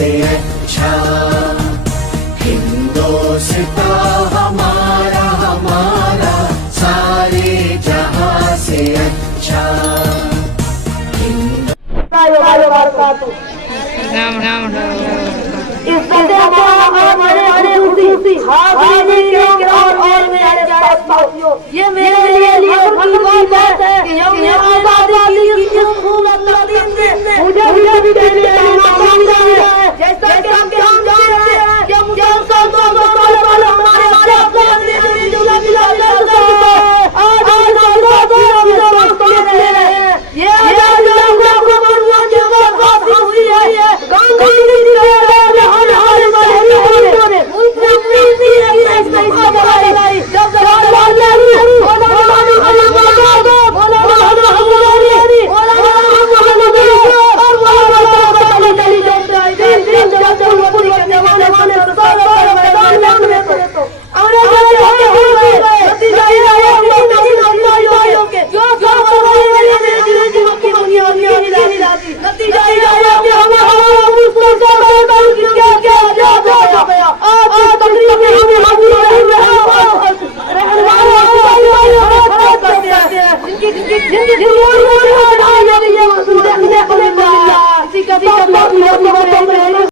से अच्छा, हिंदुस्तान हमारा हमारा सारे जहां से अच्छा। राम राम राम इस बंदे हमारे खुशी और मेरे प्यारे साथियों, ये मेरे लिए फख्र की बात है कि यौम आज़ादी की इस खूबसूरत दिन से मुझे भी